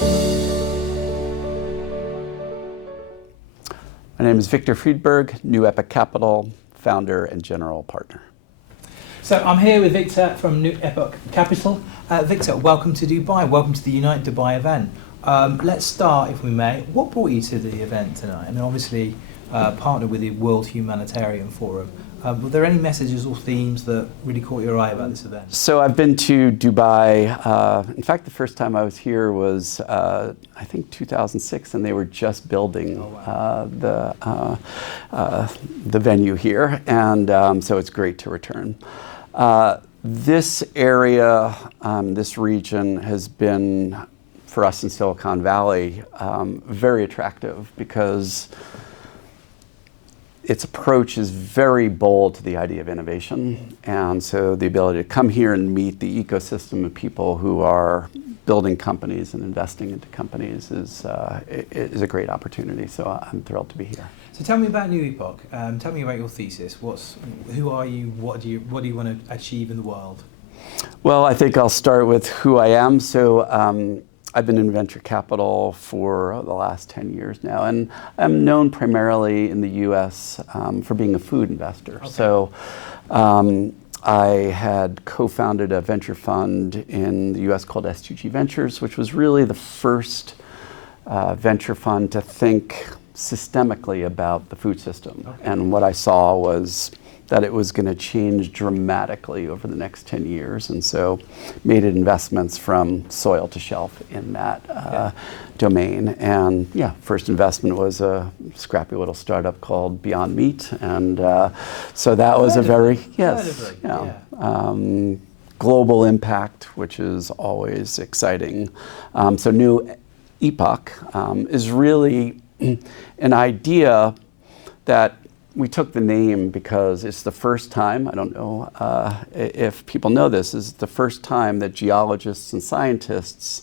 My name is Victor Friedberg, new Epoch Capital, founder and general partner. So I'm here with Victor from New Epoch Capital. Victor, welcome to Dubai. Welcome to the Unite Dubai event. Let's start, if we may. What brought you to the event tonight? I mean, obviously, partnered with the World Humanitarian Forum. Were there any messages or themes that really caught your eye about this event? So I've been to Dubai. In fact, the first time I was here was, I think, 2006, and they were just building the venue here, and so it's great to return. This area, this region has been, for us in Silicon Valley, very attractive because its approach is very bold to the idea of innovation. And so the ability to come here and meet the ecosystem of people who are building companies and investing into companies is a great opportunity. So I'm thrilled to be here. So tell me about New Epoch. Tell me about your thesis. Who are you? What do you want to achieve in the world? Well, I think I'll start with who I am. So I've been in venture capital for the last 10 years now, and I'm known primarily in the US for being a food investor. Okay. So I had co-founded a venture fund in the US called S2G Ventures, which was really the first venture fund to think systemically about the food system. Okay. And what I saw was that it was going to change dramatically over the next 10 years. And so made investments from soil to shelf in that domain. And yeah, first investment was a scrappy little startup called Beyond Meat. And so that was a very, global impact, which is always exciting. So New Epoch is really an idea that we took the name because it's the first time, I don't know if people know this, is the first time that geologists and scientists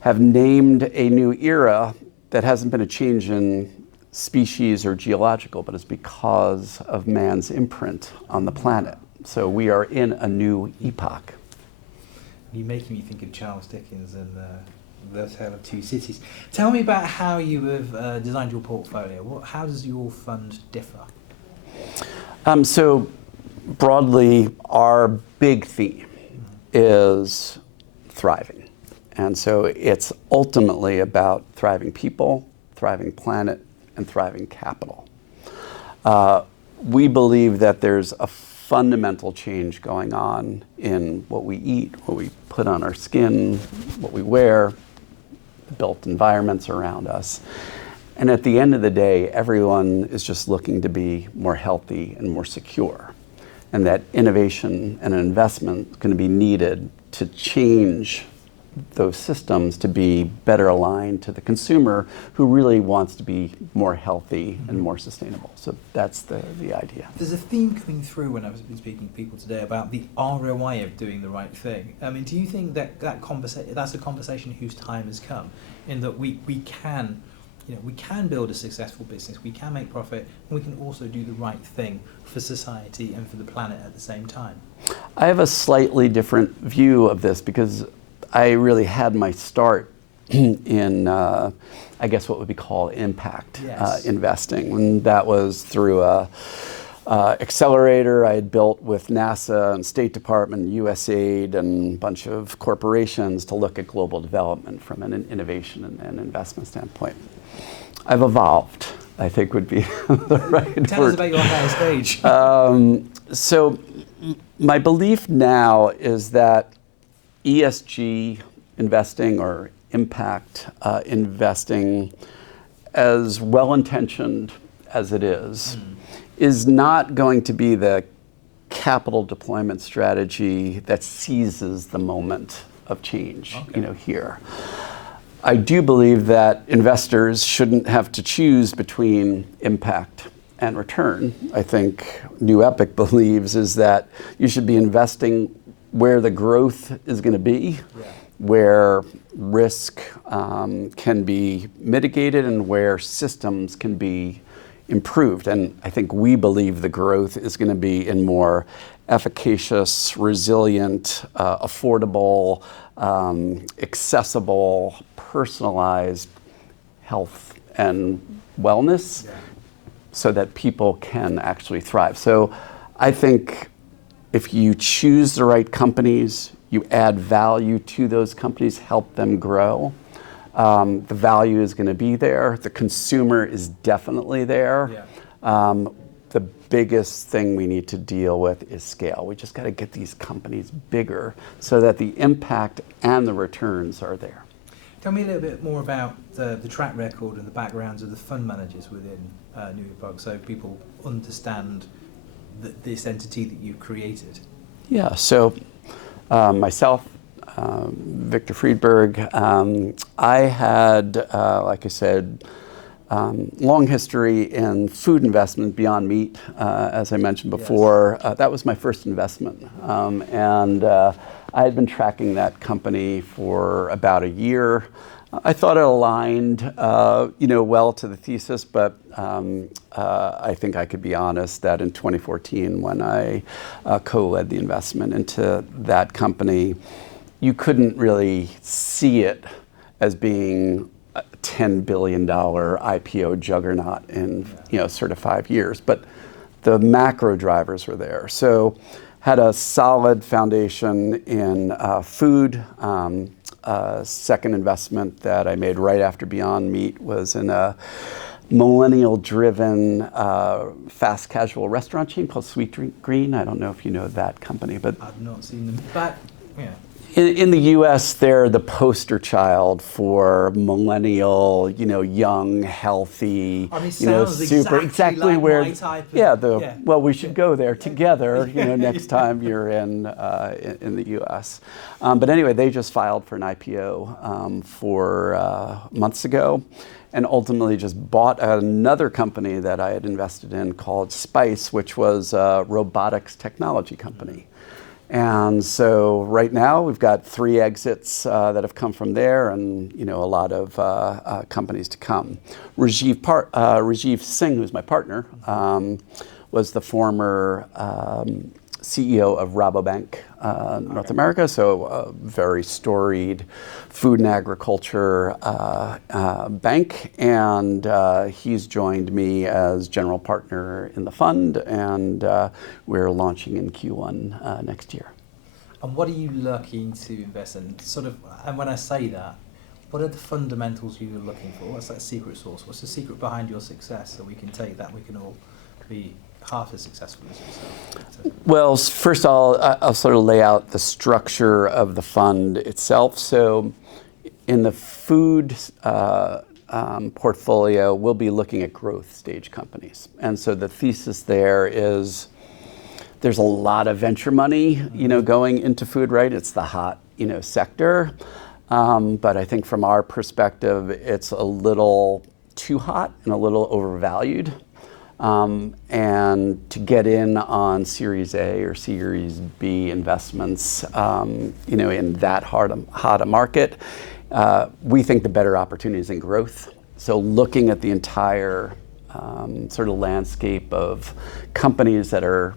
have named a new era that hasn't been a change in species or geological, but it's because of man's imprint on the planet. So we are in a new epoch. You're making me think of Charles Dickens and The Tale of Two Cities. Tell me about how you have designed your portfolio. How does your fund differ? So broadly, our big theme is thriving. And so it's ultimately about thriving people, thriving planet, and thriving capital. We believe that there's a fundamental change going on in what we eat, what we put on our skin, what we wear, the built environments around us. And at the end of the day, everyone is just looking to be more healthy and more secure. And that innovation and investment is going to be needed to change those systems to be better aligned to the consumer who really wants to be more healthy and more sustainable. So that's the idea. There's a theme coming through when I've been speaking to people today about the ROI of doing the right thing. I mean, do you think that that's a conversation whose time has come, in that we can build a successful business, we can make profit, and we can also do the right thing for society and for the planet at the same time? I have a slightly different view of this because I really had my start in, I guess what would be called impact investing. And that was through a accelerator I had built with NASA and State Department, USAID, and a bunch of corporations to look at global development from an innovation and investment standpoint. I've evolved, I think would be the right word. Tell us about your higher stage. So my belief now is that ESG investing or impact investing, as well-intentioned as it is not going to be the capital deployment strategy that seizes the moment of change, here. I do believe that investors shouldn't have to choose between impact and return. I think New Epoch believes is that you should be investing where the growth is going to be, where risk can be mitigated, and where systems can be improved. And I think we believe the growth is going to be in more efficacious, resilient, affordable, accessible, personalized health and wellness so that people can actually thrive. So I think if you choose the right companies, you add value to those companies, help them grow, the value is going to be there. The consumer is definitely there. The biggest thing we need to deal with is scale. We just got to get these companies bigger so that the impact and the returns are there. Tell me a little bit more about the track record and the backgrounds of the fund managers within New Epoch, so people understand this entity that you've created. Yeah, so myself, Victor Friedberg, I had, like I said, long history in food investment beyond meat, as I mentioned before. That was my first investment. And I had been tracking that company for about a year. I thought it aligned, well to the thesis, but I think I could be honest that in 2014, when I co-led the investment into that company, you couldn't really see it as being a $10 billion IPO juggernaut in sort of 5 years, but the macro drivers were there. So had a solid foundation in food. Second investment that I made right after Beyond Meat was in a millennial-driven fast casual restaurant chain called Sweet Green. I don't know if you know that company, but I've not seen them, but yeah. In the U.S., they're the poster child for millennial, young, healthy, sounds exactly like where, my type of, well, we should go there together, next time you're in the U.S. But anyway, they just filed for an IPO 4 months ago, and ultimately just bought another company that I had invested in called Spice, which was a robotics technology company. And so right now we've got 3 exits that have come from there, and a lot of companies to come. Rajiv Singh, who's my partner, was the former CEO of Rabobank North America, so a very storied food and agriculture bank, and he's joined me as general partner in the fund, and we're launching in Q1 next year. And what are you looking to invest in? And when I say that, what are the fundamentals you're looking for? What's that secret sauce? What's the secret behind your success, so we can take that, we can all be half as successful as yourself? Well, first I'll sort of lay out the structure of the fund itself. So in the food portfolio, we'll be looking at growth stage companies. And so the thesis there is there's a lot of venture money, going into food, right? It's the hot, sector. But I think from our perspective, it's a little too hot and a little overvalued. And to get in on Series A or Series B investments, in that hot a market, we think the better opportunity is in growth. So looking at the entire sort of landscape of companies that are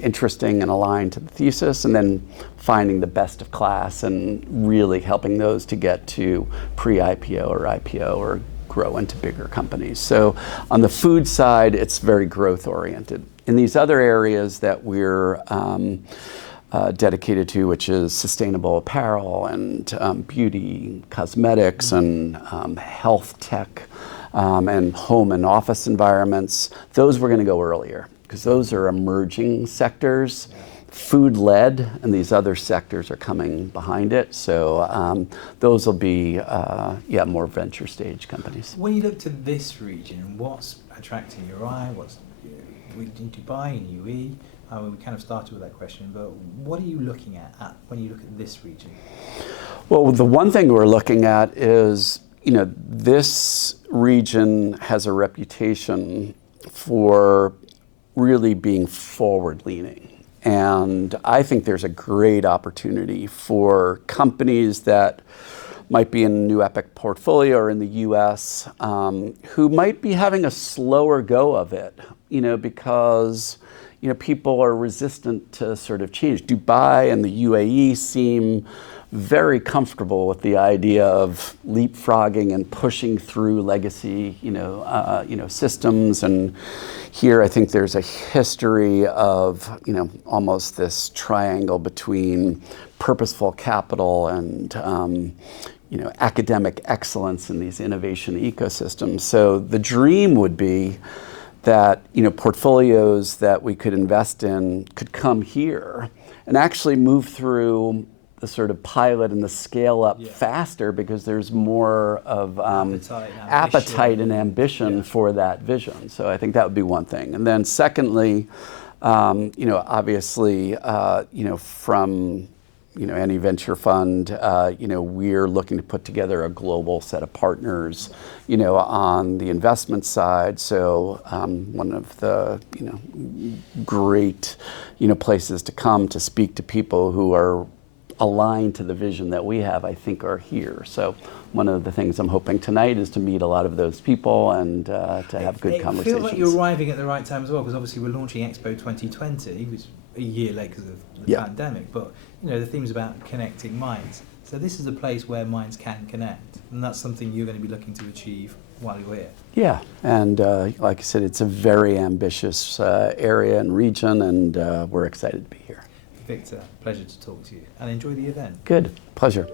interesting and aligned to the thesis, and then finding the best of class and really helping those to get to pre-IPO or IPO or grow into bigger companies. So on the food side, it's very growth oriented. In these other areas that we're dedicated to, which is sustainable apparel and beauty, cosmetics, and health tech, and home and office environments, those we're going to go earlier because those are emerging sectors. Food-led, and these other sectors are coming behind it. So those will be, more venture stage companies. When you look to this region, what's attracting your eye? What's in Dubai, in UAE? We kind of started with that question, but what are you looking at when you look at this region? Well, the one thing we're looking at is, this region has a reputation for really being forward-leaning. And I think there's a great opportunity for companies that might be in a New Epoch portfolio or in the US who might be having a slower go of it, because people are resistant to sort of change. Dubai and the UAE seem very comfortable with the idea of leapfrogging and pushing through legacy, systems. And here, I think there's a history of, almost this triangle between purposeful capital and, academic excellence in these innovation ecosystems. So the dream would be that, portfolios that we could invest in could come here and actually move through the sort of pilot and the scale up faster, because there's more of appetite and ambition for that vision. So I think that would be one thing. And then secondly, obviously, from any venture fund, we're looking to put together a global set of partners, on the investment side. So one of the, great, places to come to speak to people who are aligned to the vision that we have, I think, are here. So one of the things I'm hoping tonight is to meet a lot of those people and to have good conversations. I feel like you're arriving at the right time as well, because obviously we're launching Expo 2020, which is a year late because of the pandemic, but the theme's about connecting minds. So this is a place where minds can connect, and that's something you're going to be looking to achieve while you're here. Yeah, and like I said, it's a very ambitious area and region, and we're excited to be here. Victor, pleasure to talk to you, and enjoy the event. Good, pleasure.